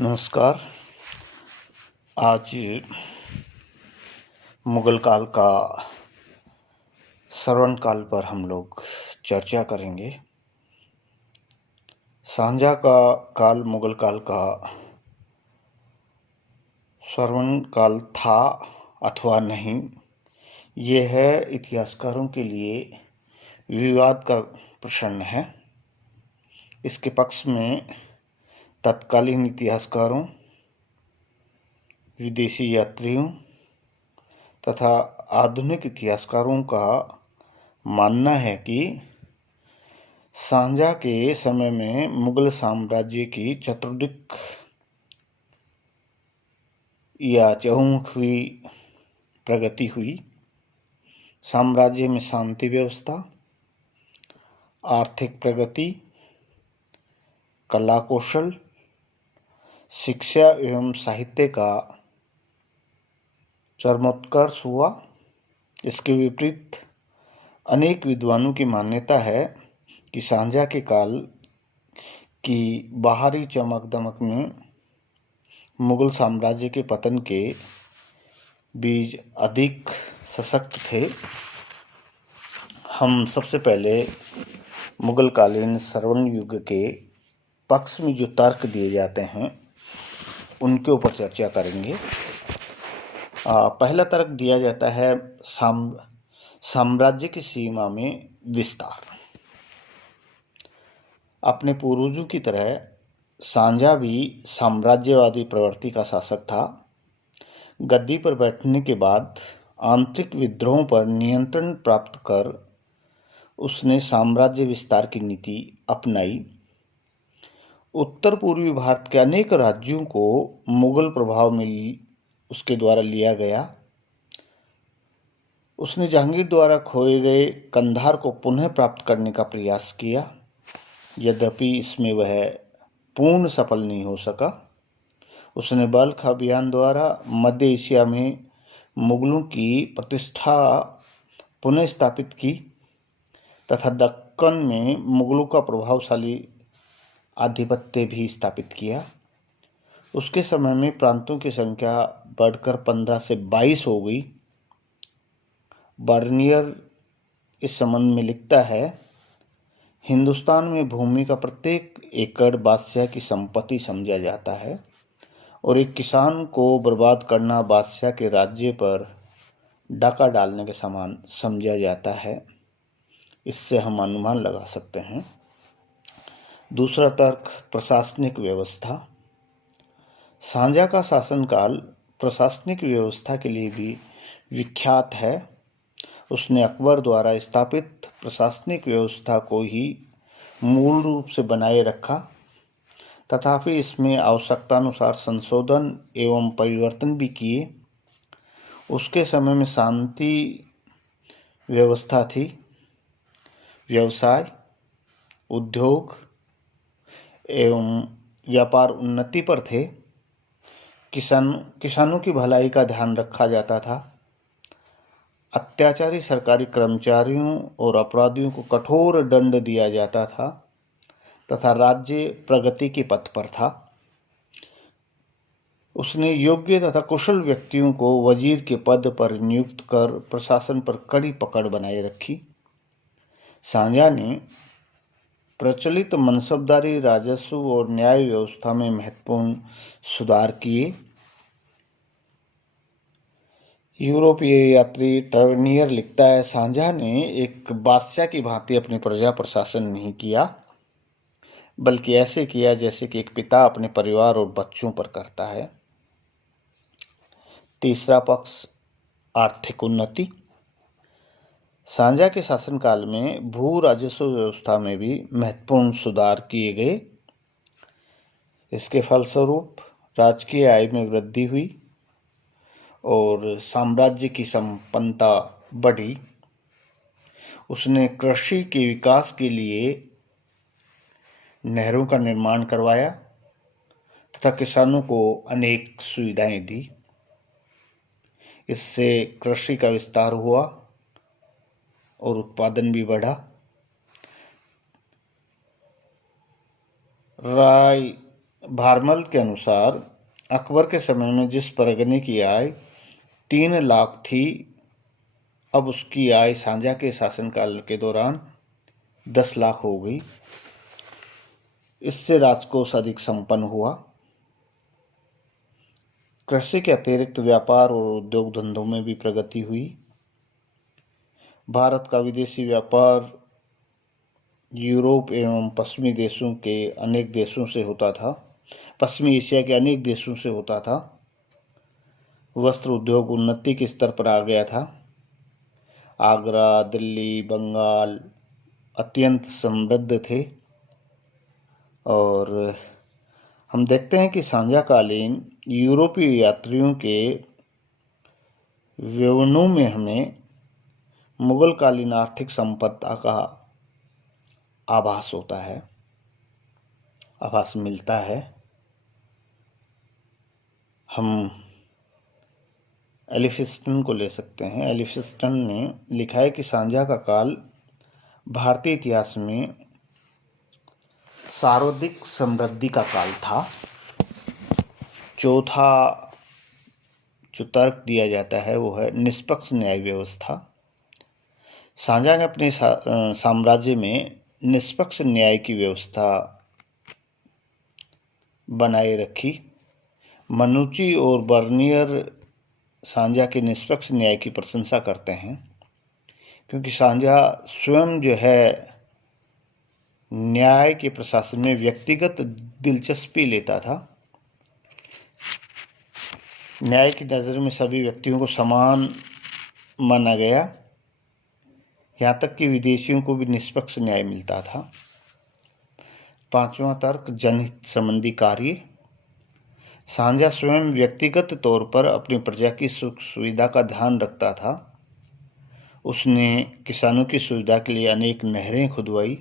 नमस्कार। आज मुगल काल का श्रवण काल पर हम लोग चर्चा करेंगे। सांझा का काल मुगल काल का श्रवण काल था अथवा नहीं, ये है इतिहासकारों के लिए विवाद का प्रश्न है। इसके पक्ष में तत्कालीन इतिहासकारों, विदेशी यात्रियों तथा आधुनिक इतिहासकारों का मानना है कि सांझा के समय में मुगल साम्राज्य की चतुर्दिक या चहुमुखी प्रगति हुई। साम्राज्य में शांति व्यवस्था, आर्थिक प्रगति, कला कौशल, शिक्षा एवं साहित्य का चरमोत्कर्ष हुआ। इसके विपरीत अनेक विद्वानों की मान्यता है कि सांझा के काल की बाहरी चमक दमक में मुगल साम्राज्य के पतन के बीज अधिक सशक्त थे। हम सबसे पहले मुगल कालीन स्वर्ण युग के पक्ष में जो तर्क दिए जाते हैं उनके ऊपर चर्चा करेंगे। पहला तर्क दिया जाता है साम्राज्य की सीमा में विस्तार। अपने पूर्वजों की तरह सांझा भी साम्राज्यवादी प्रवृत्ति का शासक था। गद्दी पर बैठने के बाद आंतरिक विद्रोहों पर नियंत्रण प्राप्त कर उसने साम्राज्य विस्तार की नीति अपनाई। उत्तर पूर्वी भारत के अनेक राज्यों को मुगल प्रभाव में उसके द्वारा लिया गया। उसने जहांगीर द्वारा खोए गए कंधार को पुनः प्राप्त करने का प्रयास किया, यद्यपि इसमें वह पूर्ण सफल नहीं हो सका। उसने बल्ख अभियान द्वारा मध्य एशिया में मुगलों की प्रतिष्ठा पुनः स्थापित की तथा दक्कन में मुगलों का प्रभावशाली आधिपत्य भी स्थापित किया। उसके समय में प्रांतों की संख्या बढ़कर 15 से 22 हो गई। बर्नियर इस संबंध में लिखता है, हिंदुस्तान में भूमि का प्रत्येक एकड़ बादशाह की संपत्ति समझा जाता है और एक किसान को बर्बाद करना बादशाह के राज्य पर डाका डालने के समान समझा जाता है। इससे हम अनुमान लगा सकते हैं। दूसरा तर्क, प्रशासनिक व्यवस्था। सांझा का शासनकाल प्रशासनिक व्यवस्था के लिए भी विख्यात है। उसने अकबर द्वारा स्थापित प्रशासनिक व्यवस्था को ही मूल रूप से बनाए रखा, तथापि इसमें आवश्यकतानुसार संशोधन एवं परिवर्तन भी किए। उसके समय में शांति व्यवस्था थी, व्यवसाय, उद्योग एवं व्यापार उन्नति पर थे। किसानों की भलाई का ध्यान रखा जाता था। अत्याचारी सरकारी कर्मचारियों और अपराधियों को कठोर दंड दिया जाता था तथा राज्य प्रगति के पथ पर था। उसने योग्य तथा कुशल व्यक्तियों को वजीर के पद पर नियुक्त कर प्रशासन पर कड़ी पकड़ बनाए रखी। सांझा ने प्रचलित मनसबदारी, राजस्व और न्याय व्यवस्था में महत्वपूर्ण सुधार किए। यूरोपीय यात्री टर्नियर लिखता है, सांझा ने एक बादशाह की भांति अपनी प्रजा पर शासन नहीं किया, बल्कि ऐसे किया जैसे कि एक पिता अपने परिवार और बच्चों पर करता है। तीसरा पक्ष, आर्थिक उन्नति। सांझा के शासनकाल में भू राजस्व व्यवस्था में भी महत्वपूर्ण सुधार किए गए। इसके फलस्वरूप राजकीय आय में वृद्धि हुई और साम्राज्य की संपन्नता बढ़ी। उसने कृषि के विकास के लिए नहरों का निर्माण करवाया तथा किसानों को अनेक सुविधाएं दी। इससे कृषि का विस्तार हुआ और उत्पादन भी बढ़ा। राय भारमल के अनुसार अकबर के समय में जिस परगने की आय 3 लाख थी, अब उसकी आय सांझा के शासनकाल के दौरान 10 लाख हो गई। इससे राजकोष अधिक संपन्न हुआ। कृषि के अतिरिक्त व्यापार और उद्योग धंधों में भी प्रगति हुई। भारत का विदेशी व्यापार यूरोप एवं पश्चिमी देशों के अनेक देशों से होता था। पश्चिमी एशिया के अनेक देशों से होता था। वस्त्र उद्योग उन्नति के स्तर पर आ गया था। आगरा, दिल्ली, बंगाल अत्यंत समृद्ध थे। और हम देखते हैं कि सांझाकालीन यूरोपीय यात्रियों के विवरणों में हमें मुगलकालीन आर्थिक संपदा का आभास होता है, आभास मिलता है। हम एलिफिंस्टन को ले सकते हैं। एलिफिंस्टन ने लिखा है कि सांझा का काल भारतीय इतिहास में सर्वाधिक समृद्धि का काल था। चौथा जो तर्क दिया जाता है वो है निष्पक्ष न्याय व्यवस्था। सांझा ने अपने साम्राज्य में निष्पक्ष न्याय की व्यवस्था बनाए रखी। मनुची और बर्नियर सांझा के निष्पक्ष न्याय की प्रशंसा करते हैं, क्योंकि सांझा स्वयं जो है न्याय के प्रशासन में व्यक्तिगत दिलचस्पी लेता था। न्याय की नज़र में सभी व्यक्तियों को समान माना गया, यहाँ तक कि विदेशियों को भी निष्पक्ष न्याय मिलता था। पांचवा तर्क जनहित संबंधी कार्य। सांझा स्वयं व्यक्तिगत तौर पर अपनी प्रजा की सुख सुविधा का ध्यान रखता था। उसने किसानों की सुविधा के लिए अनेक नहरें खुदवाई,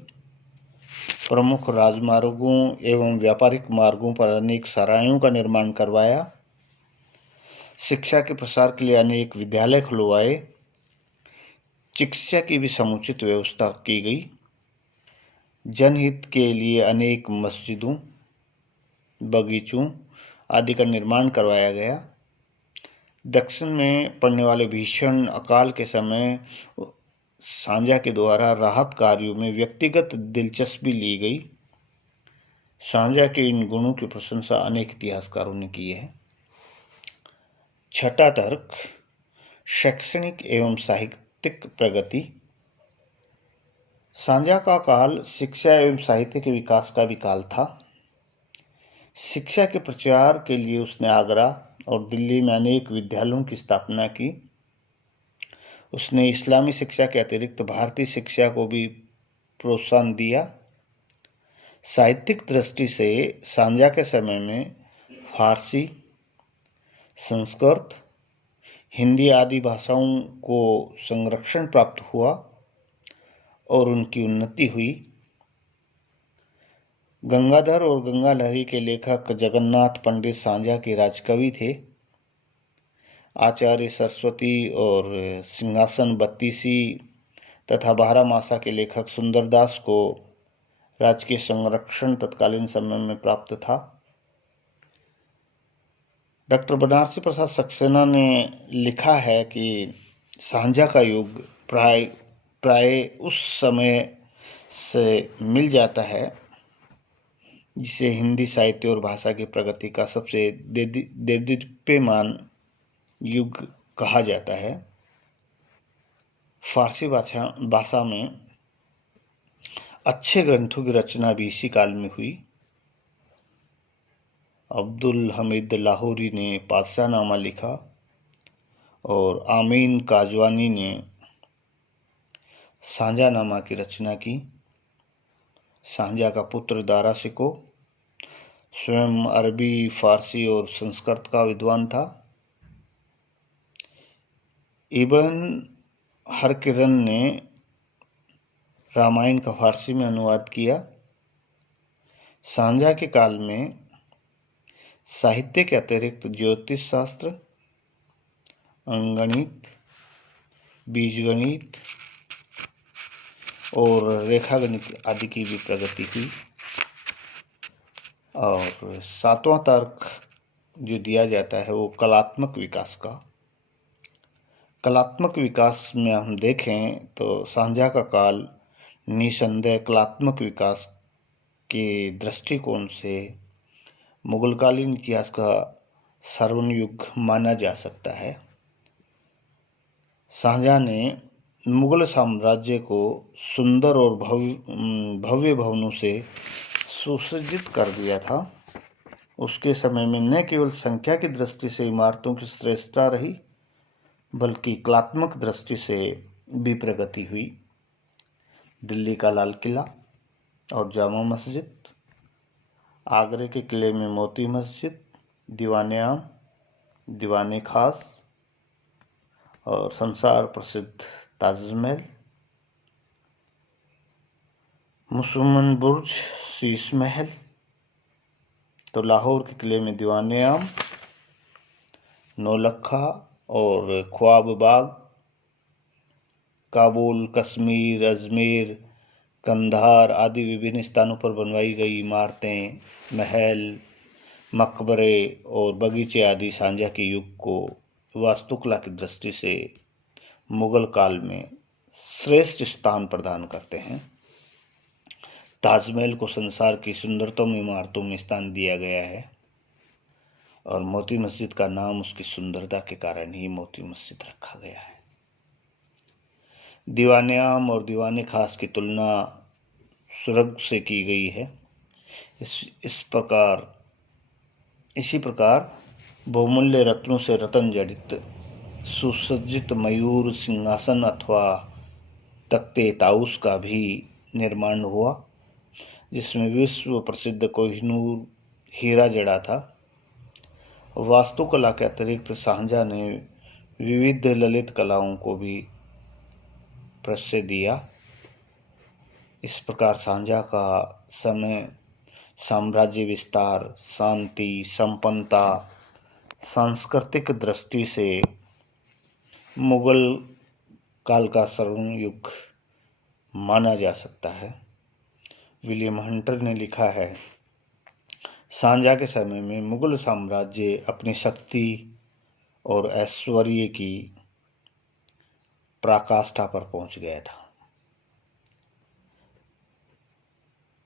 प्रमुख राजमार्गों एवं व्यापारिक मार्गों पर अनेक सरायों का निर्माण करवाया, शिक्षा के प्रसार के लिए अनेक विद्यालय खुलवाए, चिकित्सा की भी समुचित व्यवस्था की गई, जनहित के लिए अनेक मस्जिदों, बगीचों आदि का निर्माण करवाया गया। दक्षिण में पड़ने वाले भीषण अकाल के समय सांझा के द्वारा राहत कार्यों में व्यक्तिगत दिलचस्पी ली गई। सांझा के इन गुणों की प्रशंसा अनेक इतिहासकारों ने की है। छठा तर्क शैक्षणिक एवं साहित्यिक प्रगति। सांझा का काल शिक्षा एवं साहित्य के विकास का भी काल था। शिक्षा के प्रचार के लिए उसने आगरा और दिल्ली में अनेक विद्यालयों की स्थापना की। उसने इस्लामी शिक्षा के अतिरिक्त भारतीय शिक्षा को भी प्रोत्साहन दिया। साहित्यिक दृष्टि से सांझा के समय में फारसी, संस्कृत, हिंदी आदि भाषाओं को संरक्षण प्राप्त हुआ और उनकी उन्नति हुई। गंगाधर और गंगालहरी के लेखक जगन्नाथ पंडित सांझा के राजकवि थे। आचार्य सरस्वती और सिंहासन बत्तीसी तथा बारहमासा के लेखक सुंदरदास को राजकीय संरक्षण तत्कालीन समय में प्राप्त था। डॉक्टर बनारसी प्रसाद सक्सेना ने लिखा है कि सांझा का युग प्राय उस समय से मिल जाता है जिसे हिंदी साहित्य और भाषा की प्रगति का सबसे देदीप्यमान युग कहा जाता है। फारसी भाषा में अच्छे ग्रंथों की रचना भी इसी काल में हुई। अब्दुल हमीद लाहौरी ने पातशाहनामा लिखा और आमीन काजवानी ने सांझानामा की रचना की। सांझा का पुत्र दारा शिकोह स्वयं अरबी, फारसी और संस्कृत का विद्वान था। इब्न हरकिरन ने रामायण का फारसी में अनुवाद किया। सांझा के काल में साहित्य के अतिरिक्त ज्योतिष शास्त्र, अंकगणित, बीजगणित और रेखागणित आदि की भी प्रगति हुई। और सातवां तर्क जो दिया जाता है वो कलात्मक विकास का। कलात्मक विकास में हम देखें तो सांझा का काल निसंदेह कलात्मक विकास के दृष्टिकोण से मुगलकालीन इतिहास का स्वर्णिम युग माना जा सकता है। शाहजहां ने मुगल साम्राज्य को सुंदर और भव्य भवनों से सुसज्जित कर दिया था। उसके समय में न केवल संख्या की दृष्टि से इमारतों की श्रेष्ठता रही, बल्कि कलात्मक दृष्टि से भी प्रगति हुई। दिल्ली का लाल किला और जामा मस्जिद, आगरे के किले में मोती मस्जिद, दीवाने आम, दीवाने खास और संसार प्रसिद्ध ताजमहल, मुसलमान बुर्ज, शीश महल। तो लाहौर के किले में दीवाने आम, नौलखा और ख्वाब बाग, काबुल, कश्मीर, अजमेर, कंधार आदि विभिन्न स्थानों पर बनवाई गई इमारतें, महल, मकबरे और बगीचे आदि सांझा के युग को वास्तुकला की दृष्टि से मुगल काल में श्रेष्ठ स्थान प्रदान करते हैं। ताजमहल को संसार की सुंदरतम इमारतों में स्थान दिया गया है और मोती मस्जिद का नाम उसकी सुंदरता के कारण ही मोती मस्जिद रखा गया है। दीवाने आम और दीवाने खास की तुलना सुर्ग से की गई है। इसी प्रकार बहुमूल्य रत्नों से रतन जड़ित सुसज्जित मयूर सिंहासन अथवा तख्ते ताउस का भी निर्माण हुआ, जिसमें विश्व प्रसिद्ध कोहिनूर हीरा जड़ा था। वास्तुकला के अतिरिक्त शाहजहां ने विविध ललित कलाओं को भी प्रश्रय दिया। इस प्रकार शाहजहां का समय साम्राज्य विस्तार, शांति, संपन्नता, सांस्कृतिक दृष्टि से मुगल काल का स्वर्णिम युग माना जा सकता है। विलियम हंटर ने लिखा है, शाहजहां के समय में मुगल साम्राज्य अपनी शक्ति और ऐश्वर्य की पराकाष्ठा पर पहुंच गया था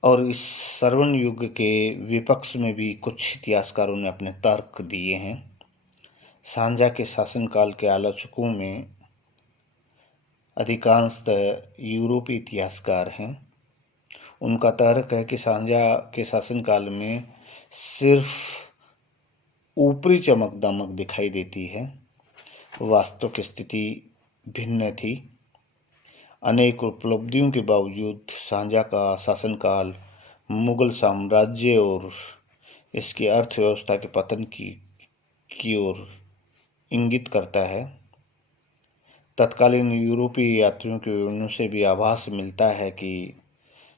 और इस स्वर्णिम युग के विपक्ष में भी कुछ इतिहासकारों ने अपने तर्क दिए हैं। शाहजहां के शासनकाल के आलोचकों में अधिकांशतः यूरोपीय इतिहासकार हैं। उनका तर्क है कि शाहजहां के शासनकाल में सिर्फ ऊपरी चमक दमक दिखाई देती है, वास्तविक स्थिति भिन्न थी। अनेक उपलब्धियों के बावजूद शाहजहां का शासनकाल मुगल साम्राज्य और इसकी अर्थव्यवस्था के पतन की ओर इंगित करता है। तत्कालीन यूरोपीय यात्रियों के विवरणों से भी आभास मिलता है कि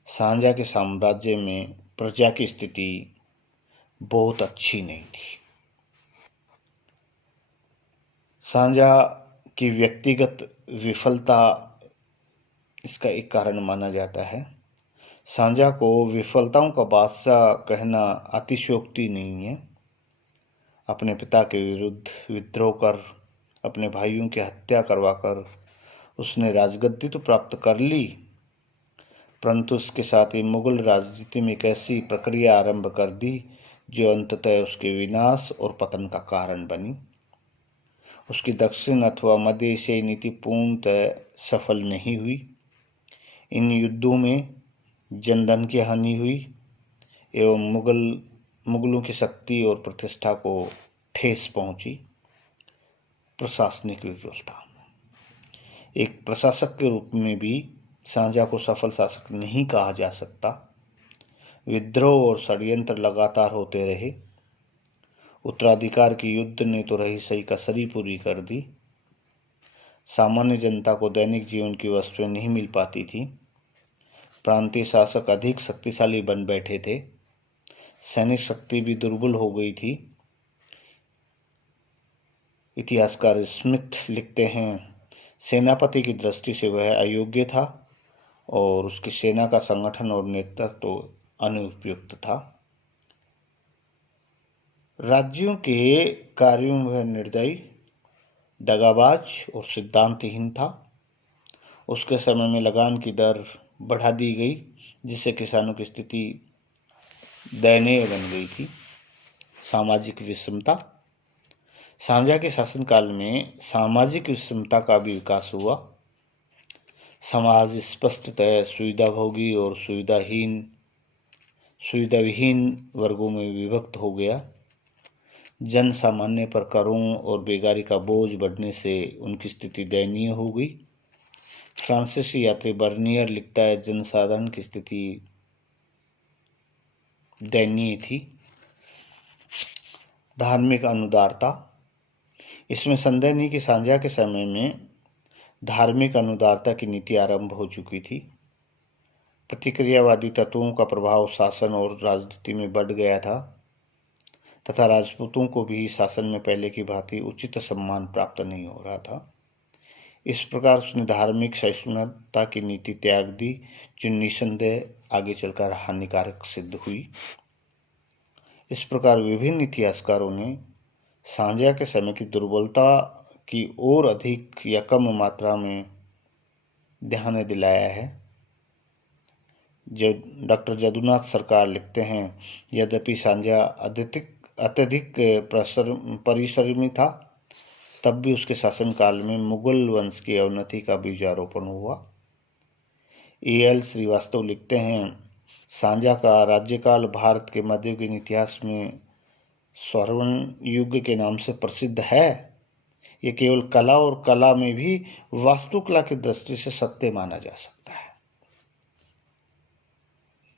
शाहजहां के साम्राज्य में प्रजा की स्थिति बहुत अच्छी नहीं थी। शाहजहां की व्यक्तिगत विफलता इसका एक कारण माना जाता है। शाहजहां को विफलताओं का बादशाह कहना अतिशयोक्ति नहीं है। अपने पिता के विरुद्ध विद्रोह कर, अपने भाइयों की हत्या करवाकर उसने राजगद्दी तो प्राप्त कर ली, परंतु उसके साथ ही मुगल राजनीति में एक ऐसी प्रक्रिया आरंभ कर दी जो अंततः उसके विनाश और पतन का कारण बनी। उसकी दक्षिण अथवा मध्य एशियाई नीति पूर्णतः सफल नहीं हुई। इन युद्धों में जनधन की हानि हुई एवं मुगलों की शक्ति और प्रतिष्ठा को ठेस पहुंची। प्रशासनिक विफलता, एक प्रशासक के रूप में भी शाहजहां को सफल शासक नहीं कहा जा सकता। विद्रोह और षड्यंत्र लगातार होते रहे। उत्तराधिकार की युद्ध ने तो रही सही कसरी पूरी कर दी। सामान्य जनता को दैनिक जीवन की वस्तुएं नहीं मिल पाती थी। प्रांतीय शासक अधिक शक्तिशाली बन बैठे थे। सैनिक शक्ति भी दुर्बल हो गई थी। इतिहासकार स्मिथ लिखते हैं, सेनापति की दृष्टि से वह अयोग्य था और उसकी सेना का संगठन और नेतृत्व अनुपयुक्त था। राज्यों के कार्यों में वह निर्दयी, दगाबाज और सिद्धांतहीन था। उसके समय में लगान की दर बढ़ा दी गई, जिससे किसानों की स्थिति दयनीय बन गई थी। सामाजिक विषमता। सांझा के शासनकाल में सामाजिक विषमता का भी विकास हुआ। समाज स्पष्टतः सुविधाभोगी और सुविधाविहीन वर्गों में विभक्त हो गया। जन सामान्य पर करों और बेगारी का बोझ बढ़ने से उनकी स्थिति दयनीय हो गई। फ्रांसीसी यात्री बर्नियर लिखता है, जनसाधारण की स्थिति दयनीय थी। धार्मिक अनुदारता। इसमें संदेह नहीं कि सांझा के समय में धार्मिक अनुदारता की नीति आरंभ हो चुकी थी। प्रतिक्रियावादी तत्वों का प्रभाव शासन और राजनीति में बढ़ गया था तथा राजपूतों को भी शासन में पहले की भांति उचित सम्मान प्राप्त नहीं हो रहा था। इस प्रकार उसने धार्मिक सहिष्णुता की नीति त्याग दी, जो निसंदेह आगे चलकर हानिकारक सिद्ध हुई। इस प्रकार विभिन्न इतिहासकारों ने सांझा के समय की दुर्बलता की ओर अधिक या कम मात्रा में ध्यान दिलाया है। जो डॉक्टर जदुनाथ सरकार लिखते हैं, यद्यपि सांझा अत्यधिक परिश्रमी था, तब भी उसके शासनकाल में मुगल वंश की अवनति का बीजारोपण हुआ। एल श्रीवास्तव लिखते हैं, सांझा का राज्यकाल भारत के मध्ययुगीन इतिहास में स्वर्ण युग के नाम से प्रसिद्ध है। ये केवल कला और कला में भी वास्तुकला की दृष्टि से सत्य माना जा सकता है।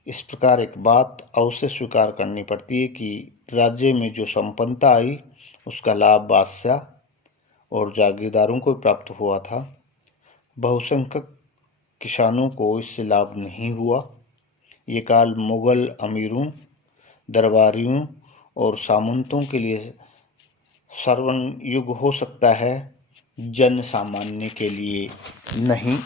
इस प्रकार एक बात अवश्य स्वीकार करनी पड़ती है कि राज्य में जो संपन्नता आई, उसका लाभ बादशाह और जागीरदारों को प्राप्त हुआ था। बहुसंख्यक किसानों को इससे लाभ नहीं हुआ। ये काल मुगल अमीरों, दरबारियों और सामंतों के लिए स्वर्ण युग हो सकता है, जन सामान्य के लिए नहीं।